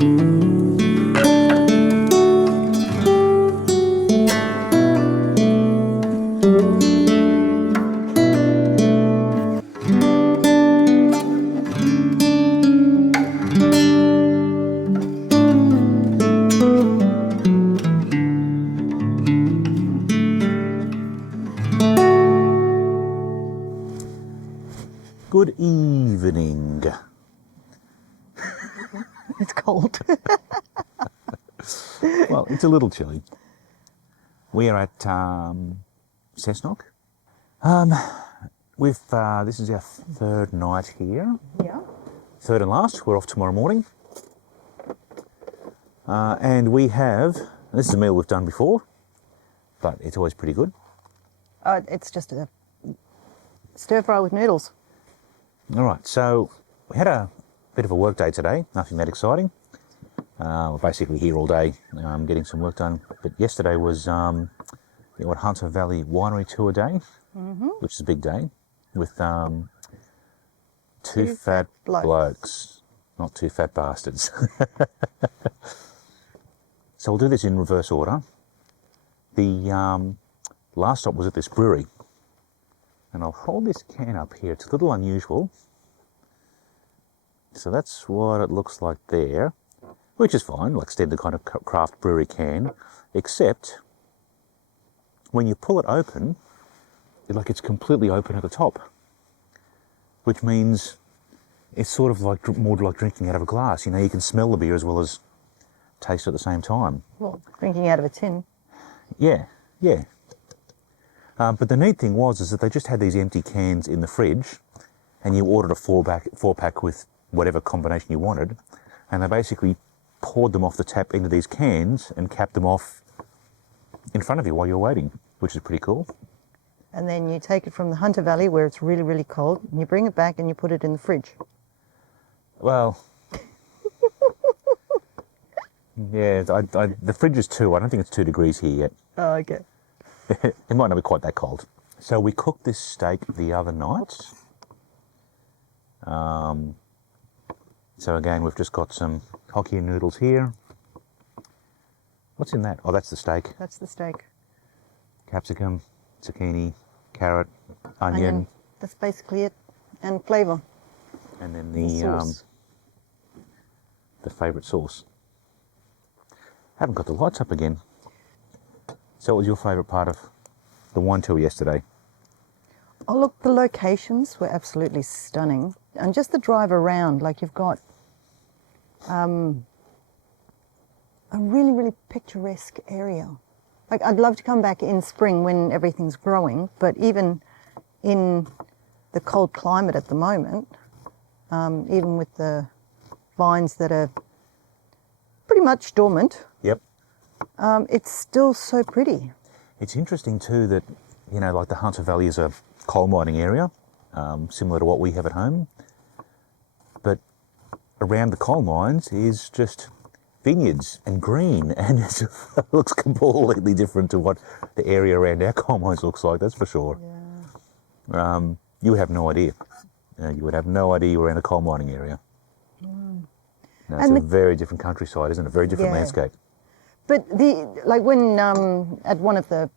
Good evening. It's cold. Well, it's a little chilly. We are at Cessnock. This is our third night here. Yeah. Third and last. We're off tomorrow morning. And we have, this is a meal we've done before, but it's always pretty good. It's just a stir fry with noodles. All right, so we had a bit of a work day today, nothing that exciting. We're basically here all day getting some work done. But yesterday was the Hunter Valley Winery Tour Day, which is a big day, with two fat blokes, not two fat bastards. So we'll do this in reverse order. The last stop was at this brewery. And I'll hold this can up here. It's a little unusual. So that's what it looks like there, which is fine, like standard kind of craft brewery can, except when you pull it open, it's completely open at the top, which means it's sort of like more like drinking out of a glass. You know, you can smell the beer as well as taste it at the same time. Well, drinking out of a tin. Yeah, yeah. But the neat thing is that they just had these empty cans in the fridge, and you ordered a four-pack with whatever combination you wanted, and they basically poured them off the tap into these cans and capped them off in front of you while you're waiting, which is pretty cool. And then you take it from the Hunter Valley where it's really, really cold, and you bring it back and you put it in the fridge. Well, yeah, the fridge is 2. I don't think it's 2 degrees here yet. Oh, okay. It might not be quite that cold. So we cooked this steak the other night. So again, we've just got some hokkien noodles here. What's in that? Oh, that's the steak. That's the steak. Capsicum, zucchini, carrot, onion. That's basically it. And flavour. And then the favourite sauce. Haven't got the lights up again. So what was your favourite part of the wine tour yesterday? Oh, look, the locations were absolutely stunning. And just the drive around, like you've got a really, really picturesque area. Like, I'd love to come back in spring when everything's growing, but even in the cold climate at the moment, even with the vines that are pretty much dormant, Yep. it's still so pretty. It's interesting too that, you know, like the Hunter Valley is a coal mining area, similar to what we have at home. But around the coal mines is just vineyards and green, and it looks completely different to what the area around our coal mines looks like, that's for sure. Yeah. You would have no idea. You would have no idea you were in a coal mining area. No, it's a very different countryside, isn't it? A very different landscape. But when at one of the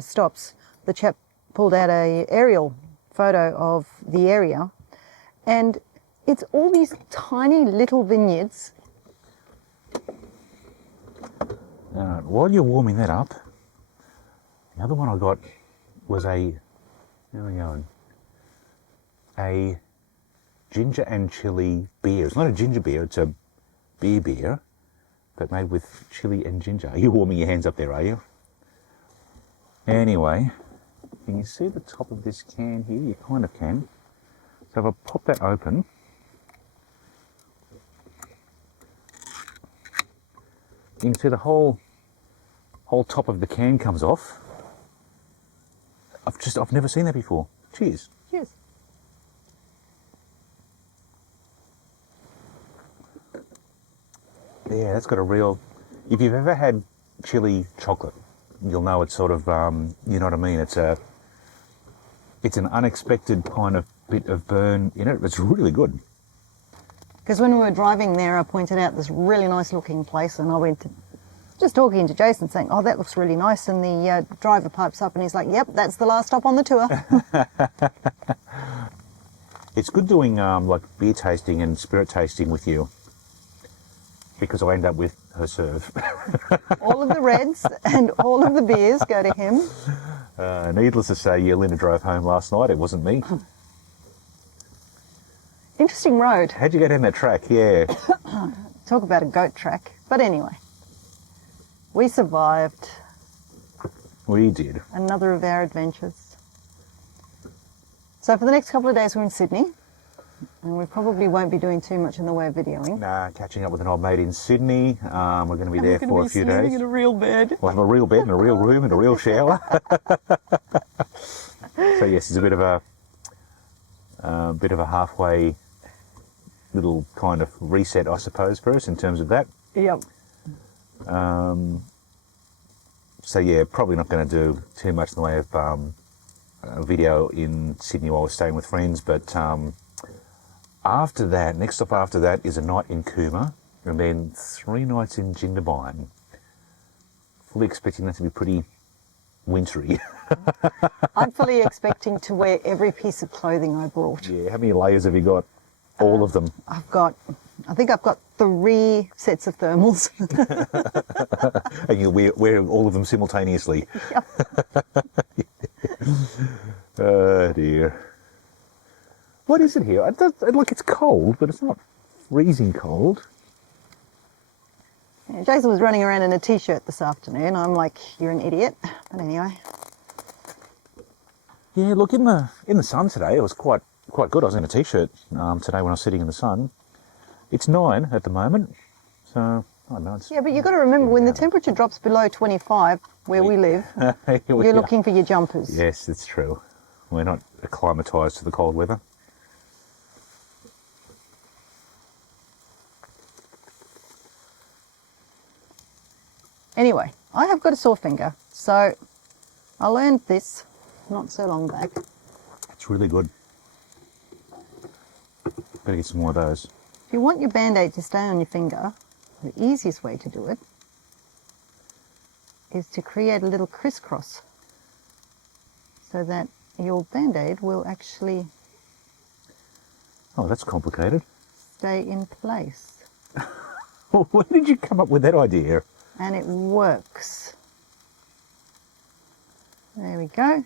stops, the chap pulled out a aerial photo of the area, and it's all these tiny little vineyards. All right, while you're warming that up, the other one I got was a ginger and chili beer. It's not a ginger beer, it's a beer, but made with chili and ginger. Are you warming your hands up there, are you? Anyway, can you see the top of this can here? You kind of can. So if I pop that open, you can see the whole top of the can comes off. I've never seen that before. Cheers. Cheers. Yeah, that's got a real... If you've ever had chili chocolate, you'll know it's sort of, you know what I mean? It's an unexpected kind of bit of burn in it. It's really good. Because when we were driving there, I pointed out this really nice looking place, and I went to, just talking to Jason saying, oh, that looks really nice. And the driver pipes up and he's like, yep, that's the last stop on the tour. It's good doing like beer tasting and spirit tasting with you, because I end up with her serve. All of the reds and all of the beers go to him. Needless to say, Linda drove home last night. It wasn't me. Interesting road. How'd you go down that track? Yeah. Talk about a goat track. But anyway, we survived We did. another of our adventures. So for the next couple of days we're in Sydney, and we probably won't be doing too much in the way of videoing. Nah, catching up with an old mate in Sydney. We're going to be there for a few days. in a real bed. We'll have a real bed and a real room and a real shower. So yes, it's a bit of a halfway little kind of reset, I suppose, for us in terms of that. Yep. So yeah, probably not going to do too much in the way of a video in Sydney while we're staying with friends, but after that, next stop after that is a night in Cooma, and then 3 nights in Jindabyne. Fully expecting that to be pretty wintry. I'm fully expecting to wear every piece of clothing I brought. Yeah, how many layers have you got? All of them. I think I've got 3 sets of thermals. And you'll wear all of them simultaneously. Yep. Oh dear. What is it here? Look, it's cold, but it's not freezing cold. Yeah, Jason was running around in a t-shirt this afternoon. I'm like, you're an idiot. But anyway. Yeah, look, in the sun today, it was quite good. I was in a t-shirt today when I was sitting in the sun. It's 9 at the moment, so I don't know. Yeah, but you've got to remember, when the temperature drops below 25, where we live, you're looking for your jumpers. Yes, it's true. We're not acclimatised to the cold weather. Anyway, I have got a sore finger, so I learned this not so long back. It's really good. Better get some more of those. If you want your Band-Aid to stay on your finger, the easiest way to do it is to create a little crisscross so that your Band-Aid will actually Oh, that's complicated. stay in place. When did you come up with that idea? And it works. There we go.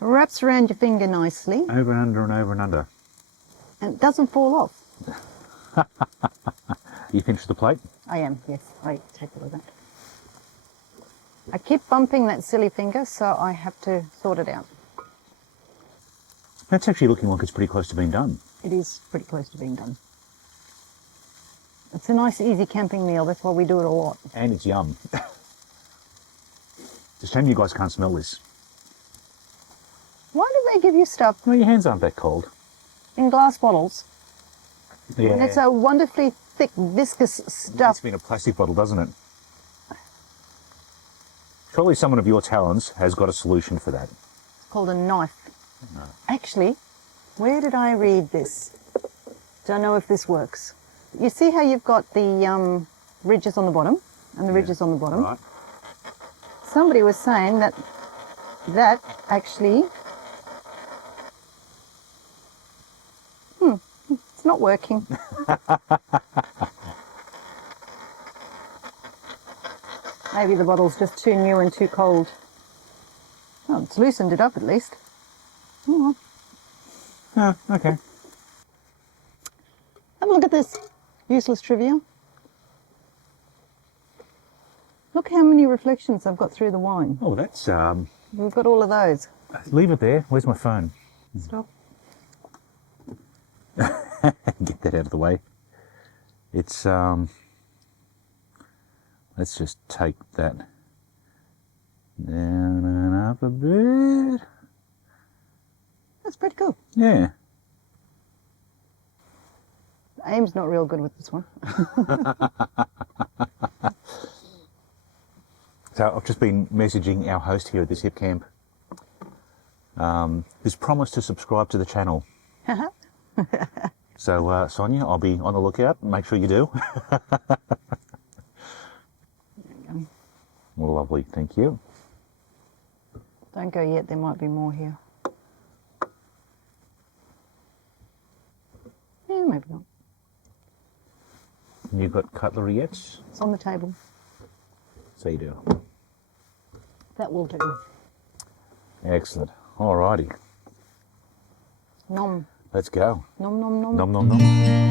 Wraps around your finger nicely, Over and under and over and under. and it doesn't fall off. You finished the plate? I am, yes. I take all of that. I keep bumping that silly finger, so I have to sort it out. That's actually looking like it's pretty close to being done. It is pretty close to being done. It's a nice, easy camping meal. That's why we do it a lot. And it's yum. It's a shame you guys can't smell this. Why do they give you stuff Well, your hands aren't that cold. in glass bottles? Yeah. And it's a wonderfully thick, viscous It's stuff. been a plastic bottle, doesn't it? Surely someone of your talents has got a solution for that. It's called a knife. No. Actually, where did I read this? Don't know if this works. You see how you've got the ridges on the bottom and the ridges on the bottom? Right. Somebody was saying that actually, it's not working. Maybe the bottle's just too new and too cold. Oh, it's loosened it up at least. Oh, well. Oh, okay. Have a look at this useless trivia. Look how many reflections I've got through the wine. Oh, that's We've got all of those. leave it there. Where's my phone? Stop. Get that out of the way. It's let's just take that down and up a bit. That's pretty cool. Yeah. Aim's not real good with this one. So I've just been messaging our host here at this HipCamp, who's promised to subscribe to the channel. So, Sonia, I'll be on the lookout. Make sure you do. Well, lovely, thank you. Don't go yet, there might be more here. Yeah, maybe not. You got cutlery yet? It's on the table. So you do. That will do. Excellent. Alrighty, Nom. let's go. Nom nom nom. Nom nom nom.